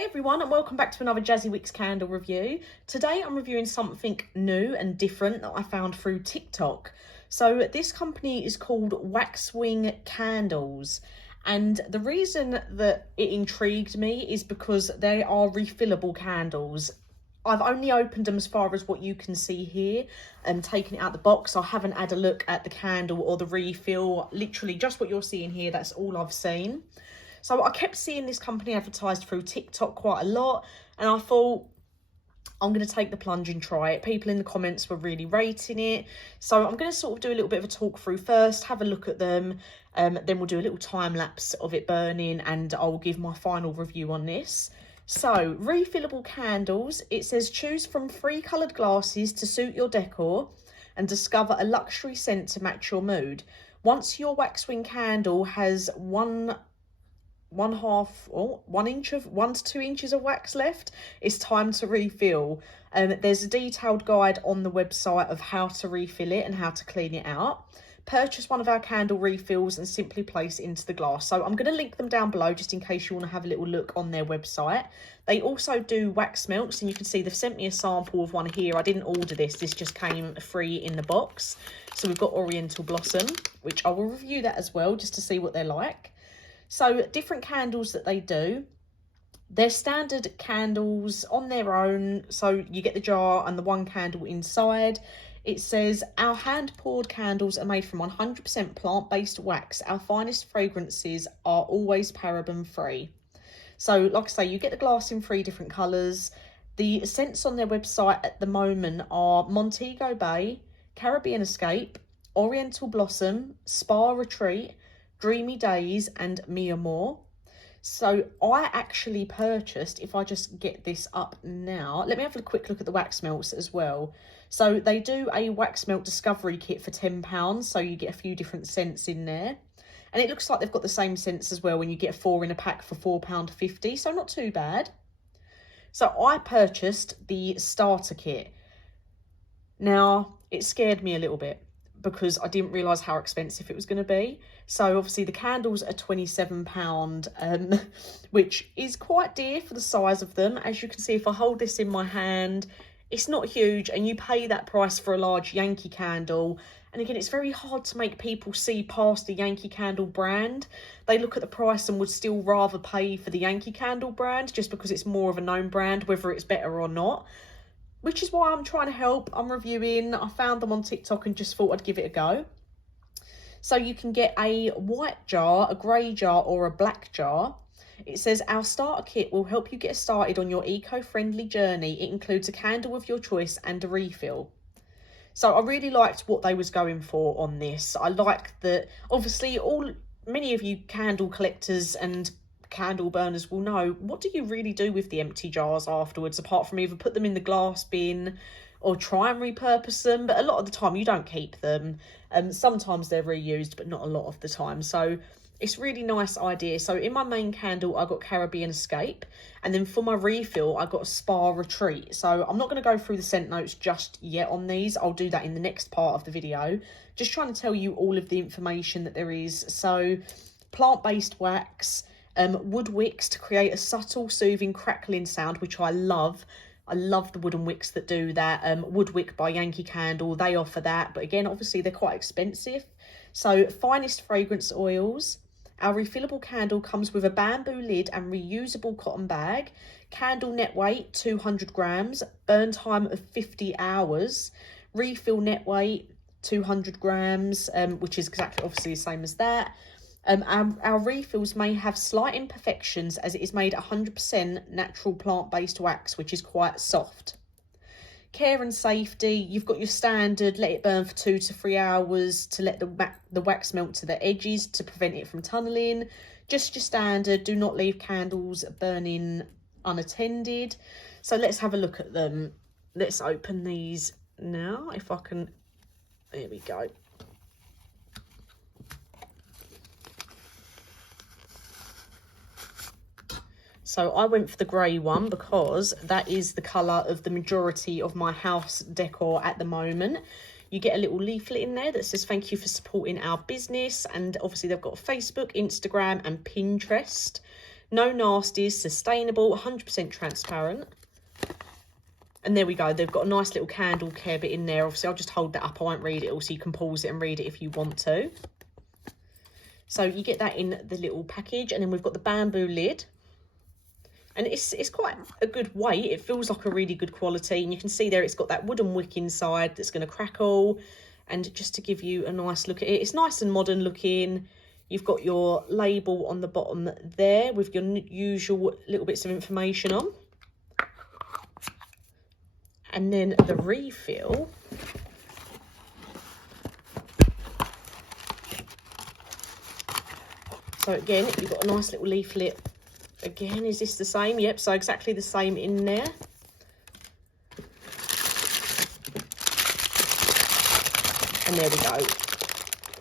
Hey everyone, and welcome back to another Jazzy Wicks candle review. Today I'm reviewing something new and different that I found through TikTok. So this company is called Waxwing Candles, and the reason that it intrigued me is because they are refillable candles. I've only opened them as far as what you can see here and taken it out the box. I haven't had a look at the candle or the refill, literally just what you're seeing here, that's all I've seen. So I kept seeing this company advertised through TikTok quite a lot, and I thought, I'm going to take the plunge and try it. People in the comments were really rating it. So I'm going to sort of do a little bit of a talk through first, have a look at them, then we'll do a little time lapse of it burning, and I'll give my final review on this. So, refillable candles. It says choose from 3 coloured glasses to suit your decor and discover a luxury scent to match your mood. Once your Waxwing candle has 1 to 2 inches of wax left, it's time to refill. There's a detailed guide on the website of how to refill it and how to clean it out. Purchase one of our candle refills and simply place it into the glass. So I'm going to link them down below just in case you want to have a little look on their website. They also do wax melts, and you can see they've sent me a sample of one here. I didn't order this just came free in the box. So we've got Oriental Blossom, which I will review that as well just to see what they're like. So different candles that they do. They're standard candles on their own. So you get the jar and the 1 candle inside. It says, our hand-poured candles are made from 100% plant-based wax. Our finest fragrances are always paraben-free. So, like I say, you get the glass in 3 different colours. The scents on their website at the moment are Montego Bay, Caribbean Escape, Oriental Blossom, Spa Retreat, Dreamy Days, and Mia Moore. So I actually purchased, if I just get this up now, let me have a quick look at the wax melts as well. So they do a wax melt discovery kit for £10, so you get a few different scents in there. And it looks like they've got the same scents as well when you get 4 in a pack for £4.50, so not too bad. So I purchased the starter kit. Now, it scared me a little bit because I didn't realise how expensive it was going to be. So obviously the candles are £27, which is quite dear for the size of them. As you can see, if I hold this in my hand, it's not huge, and you pay that price for a large Yankee candle. And again, it's very hard to make people see past the Yankee Candle brand. They look at the price and would still rather pay for the Yankee Candle brand just because it's more of a known brand, whether it's better or not. Which is why I'm trying to help. I'm reviewing. I found them on TikTok and just thought I'd give it a go. So you can get a white jar, a grey jar, or a black jar. It says, our starter kit will help you get started on your eco-friendly journey. It includes a candle of your choice and a refill. So I really liked what they was going for on this. I like that, obviously, many of you candle collectors and candle burners will know, what do you really do with the empty jars afterwards, apart from either put them in the glass bin or try and repurpose them? But a lot of the time you don't keep them, and sometimes they're reused, but not a lot of the time. So it's really nice idea. So in my main candle I got Caribbean Escape, and then for my refill I got a Spa Retreat. So I'm not going to go through the scent notes just yet on these. I'll do that in the next part of the video, just trying to tell you all of the information that there is. So plant-based wax, wood wicks to create a subtle, soothing, crackling sound, which I love. I love the wooden wicks that do that. Wood Wick by Yankee Candle, they offer that. But again, obviously, they're quite expensive. So, finest fragrance oils. Our refillable candle comes with a bamboo lid and reusable cotton bag. Candle net weight, 200 grams. Burn time of 50 hours. Refill net weight, 200 grams, which is exactly, obviously, the same as that. Our refills may have slight imperfections as it is made 100% natural plant-based wax, which is quite soft. Care and safety, you've got your standard, let it burn for 2 to 3 hours to let the wax melt to the edges to prevent it from tunnelling. Just your standard, do not leave candles burning unattended. So let's have a look at them. Let's open these now, if I can. There we go. So I went for the grey one because that is the colour of the majority of my house decor at the moment. You get a little leaflet in there that says thank you for supporting our business, and obviously they've got Facebook, Instagram and Pinterest. No nasties, sustainable, 100% transparent. And there we go. They've got a nice little candle care bit in there. Obviously, I'll just hold that up. I won't read it all, so you can pause it and read it if you want to. So you get that in the little package. And then we've got the bamboo lid. And it's quite a good weight. It feels like a really good quality. And you can see there it's got that wooden wick inside that's going to crackle. And just to give you a nice look at it, it's nice and modern looking. You've got your label on the bottom there with your usual little bits of information on. And then the refill. So again, you've got a nice little leaflet. Again, is this the same? Yep, so exactly the same in there. And there we go.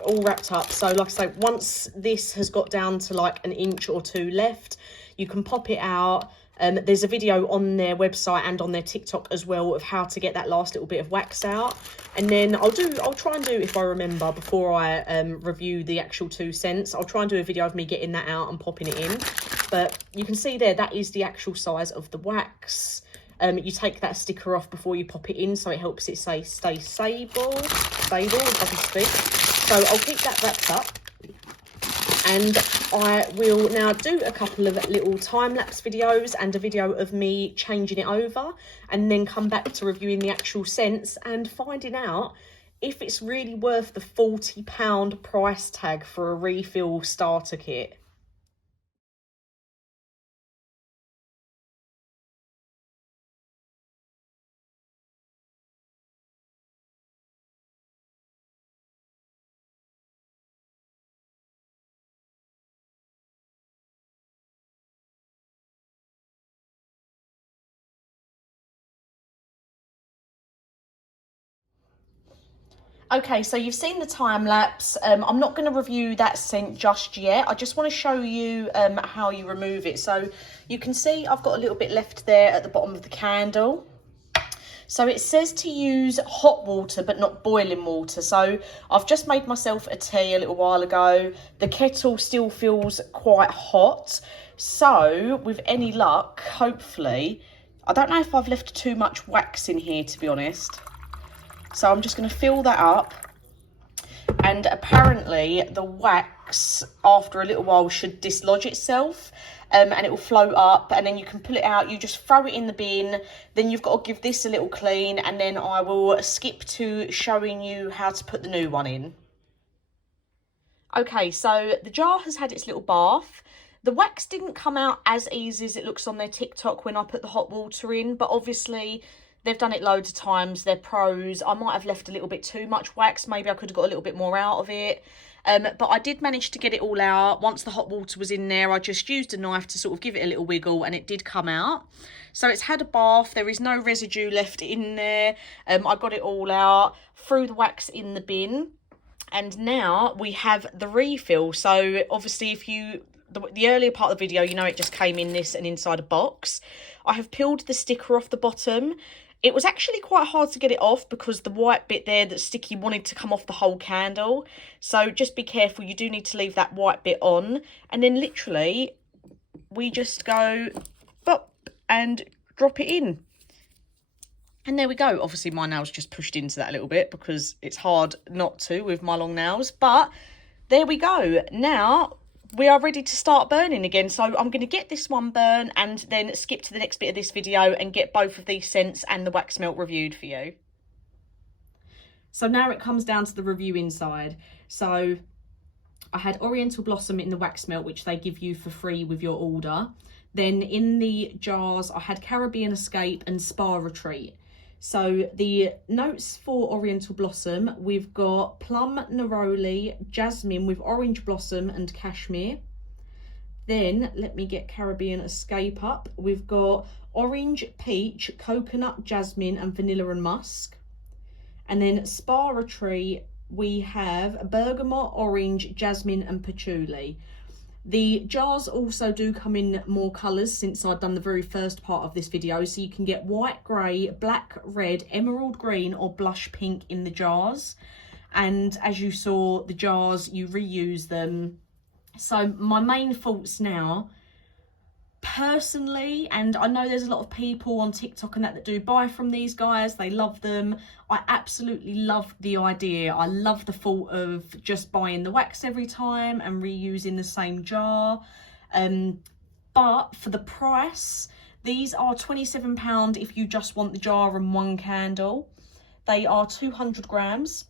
All wrapped up. So like I say, once this has got down to like an inch or two left, you can pop it out. There's a video on their website and on their TikTok as well of how to get that last little bit of wax out. And then I'll try and do, if I remember, before I review the actual 2 cents, I'll try and do a video of me getting that out and popping it in. But you can see there, that is the actual size of the wax. You take that sticker off before you pop it in, so it helps it stay stable, if I can speak. So I'll keep that wrapped up. And I will now do a couple of little time-lapse videos and a video of me changing it over, and then come back to reviewing the actual scents and finding out if it's really worth the £40 price tag for a refill starter kit. Okay, so you've seen the time lapse. I'm not going to review that scent just yet. I just want to show you how you remove it. So you can see I've got a little bit left there at the bottom of the candle. So it says to use hot water, but not boiling water. So I've just made myself a tea a little while ago. The kettle still feels quite hot. So with any luck, hopefully, I don't know if I've left too much wax in here, to be honest. So I'm just going to fill that up, and apparently the wax after a little while should dislodge itself, and it will float up, and then you can pull it out. You just throw it in the bin. Then you've got to give this a little clean, and then I will skip to showing you how to put the new one in. Okay, so the jar has had its little bath. The wax didn't come out as easy as it looks on their TikTok when I put the hot water in, but obviously they've done it loads of times. They're pros. I might have left a little bit too much wax. Maybe I could have got a little bit more out of it. But I did manage to get it all out. Once the hot water was in there, I just used a knife to sort of give it a little wiggle, and it did come out. So it's had a bath. There is no residue left in there. I got it all out, threw the wax in the bin, and now we have the refill. So obviously if you... The earlier part of the video, you know, it just came in this and inside a box. I have peeled the sticker off the bottom. It was actually quite hard to get it off because the white bit there that's sticky wanted to come off the whole candle. So just be careful. You do need to leave that white bit on. And then literally we just go bop and drop it in. And there we go. Obviously my nails just pushed into that a little bit because it's hard not to with my long nails. But there we go. Now we are ready to start burning again. So I'm going to get this one burn and then skip to the next bit of this video and get both of these scents and the wax melt reviewed for you. So now it comes down to the review inside. So I had Oriental Blossom in the wax melt, which they give you for free with your order. Then in the jars, I had Caribbean Escape and Spa Retreat. So the notes for Oriental Blossom, we've got plum, neroli, jasmine with orange blossom and cashmere. Then let me get Caribbean Escape up. We've got orange, peach, coconut, jasmine and vanilla and musk. And then Spa Retreat, we have bergamot, orange, jasmine and patchouli. The jars also do come in more colours since I've done the very first part of this video. So you can get white, grey, black, red, emerald green or blush pink in the jars. And as you saw, the jars, you reuse them. So my main thoughts now Personally, and I know there's a lot of people on TikTok and that do buy from these guys, they love them. I absolutely love the idea. I love the thought of just buying the wax every time and reusing the same jar. But for the price, these are £27 if you just want the jar and one candle. They are 200 grams.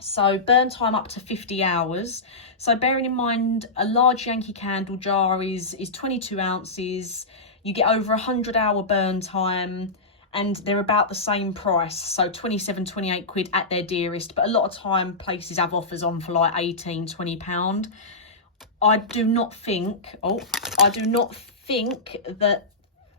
So burn time up to 50 hours. So bearing in mind, a large Yankee Candle jar is 22 ounces. You get over 100-hour burn time, and they're about the same price. So 27, 28 quid at their dearest. But a lot of time places have offers on for like 18, £20. I do not think that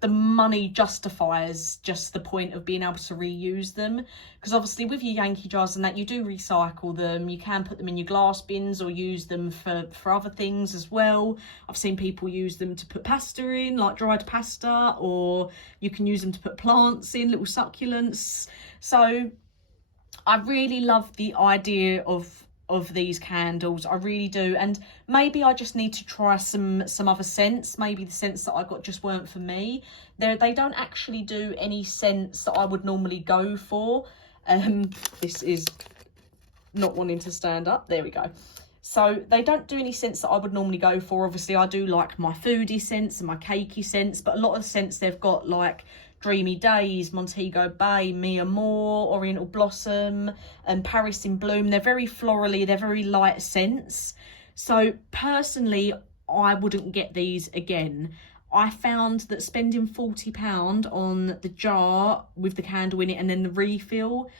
the money justifies just the point of being able to reuse them, because obviously with your Yankee jars and that, you do recycle them. You can put them in your glass bins or use them for other things as well. I've seen people use them to put pasta in, like dried pasta, or you can use them to put plants in, little succulents. So I really love the idea of these candles, I really do. And maybe I just need to try some other scents. Maybe the scents that I got just weren't for me. They don't actually do any scents that I would normally go for. This is not wanting to stand up, there we go. So they don't do any scents that I would normally go for. Obviously I do like my foodie scents and my cakey scents, but a lot of the scents they've got, like Dreamy Days, Montego Bay, Mia Moore, Oriental Blossom, and Paris in Bloom. They're very florally, they're very light scents. So personally, I wouldn't get these again. I found that spending £40 on the jar with the candle in it and then the refill,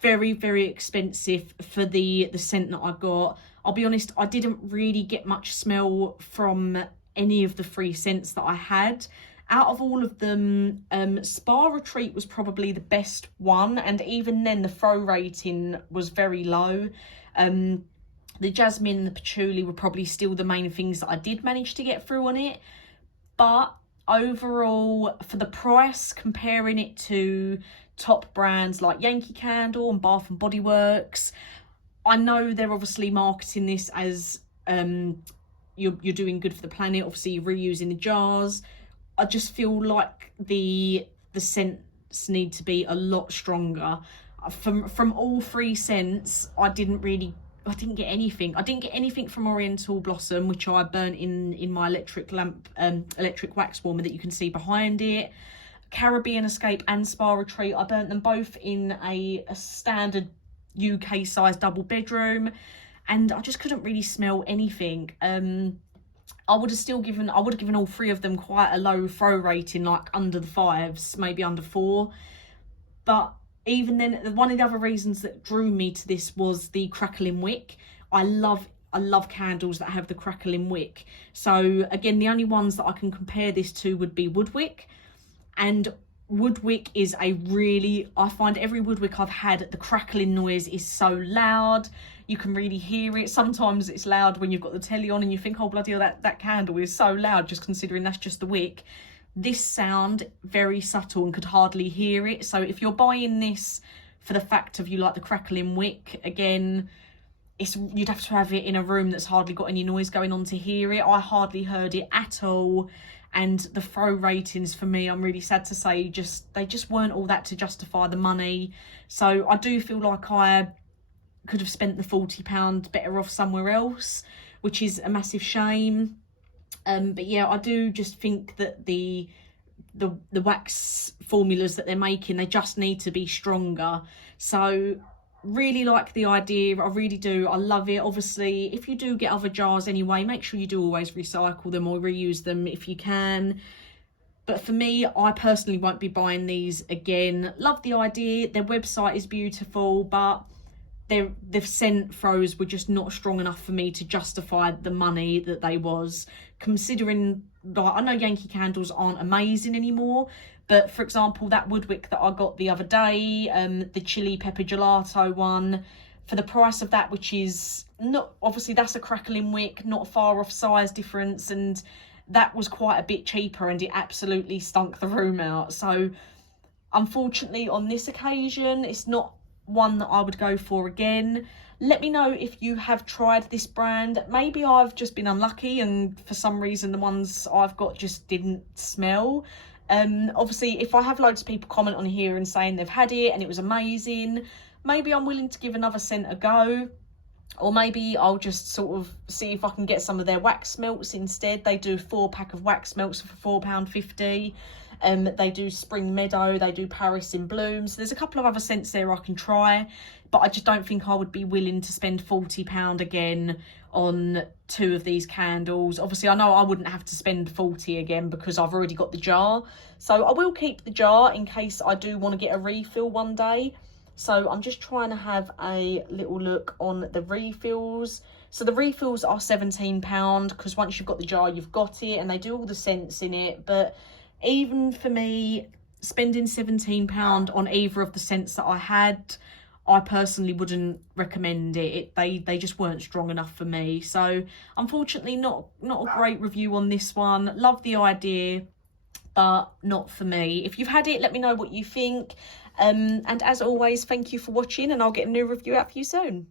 very, very expensive for the scent that I got. I'll be honest, I didn't really get much smell from any of the 3 scents that I had. Out of all of them, Spa Retreat was probably the best one, and even then the throw rating was very low. The jasmine and the patchouli were probably still the main things that I did manage to get through on it. But overall, for the price, comparing it to top brands like Yankee Candle and Bath and Body Works, I know they're obviously marketing this as you're doing good for the planet. Obviously, you're reusing the jars. I just feel like the scents need to be a lot stronger. From all 3 scents, I didn't get anything. I didn't get anything from Oriental Blossom, which I burnt in my electric wax warmer that you can see behind it. Caribbean Escape and Spa Retreat, I burnt them both in a standard UK size double bedroom, and I just couldn't really smell anything. I would have given all 3 of them quite a low throw rating, like under the 5s, maybe under 4. But even then, one of the other reasons that drew me to this was the crackling wick. I love candles that have the crackling wick. So again, the only ones that I can compare this to would be Woodwick. And Woodwick is I find every Woodwick I've had, the crackling noise is so loud. You can really hear it. Sometimes it's loud when you've got the telly on and you think, oh bloody hell, that candle is so loud, just considering that's just the wick. This sound, very subtle and could hardly hear it. So if you're buying this for the fact of you like the crackling wick, again, you'd have to have it in a room that's hardly got any noise going on to hear it. I hardly heard it at all. And the throw ratings for me, I'm really sad to say, they just weren't all that to justify the money. So I do feel like I could have spent the £40 better off somewhere else, which is a massive shame. But yeah, I do just think that the wax formulas that they're making, they just need to be stronger. So really like the idea, I really do. I love it. Obviously, if you do get other jars anyway, make sure you do always recycle them or reuse them if you can. But for me, I personally won't be buying these again. Love the idea. Their website is beautiful, but the scent throws were just not strong enough for me to justify the money that they was. Considering, like, I know Yankee Candles aren't amazing anymore, but for example, that Woodwick that I got the other day, the chili pepper gelato one, for the price of that, which is not, obviously that's a crackling wick, not far off size difference, and that was quite a bit cheaper, and it absolutely stunk the room out. So unfortunately on this occasion, it's not one that I would go for again. Let me know if you have tried this brand. Maybe I've just been unlucky and for some reason the ones I've got just didn't smell. Obviously, if I have loads of people comment on here and saying they've had it and it was amazing, maybe I'm willing to give another scent a go. Or maybe I'll just sort of see if I can get some of their wax melts instead. They do 4-pack of wax melts for £4.50. They do Spring Meadow, they do Paris in Bloom. So there's a couple of other scents there I can try, but I just don't think I would be willing to spend £40 again on 2 of these candles. Obviously, I know I wouldn't have to spend 40 again because I've already got the jar. So I will keep the jar in case I do want to get a refill one day. So I'm just trying to have a little look on the refills. So the refills are £17 because once you've got the jar, you've got it, and they do all the scents in it. But even for me, spending £17 on either of the scents that I had, I personally wouldn't recommend it. They just weren't strong enough for me. So unfortunately, not a great review on this one. Love the idea, but not for me. If you've had it, let me know what you think. And as always, thank you for watching, and I'll get a new review out for you soon.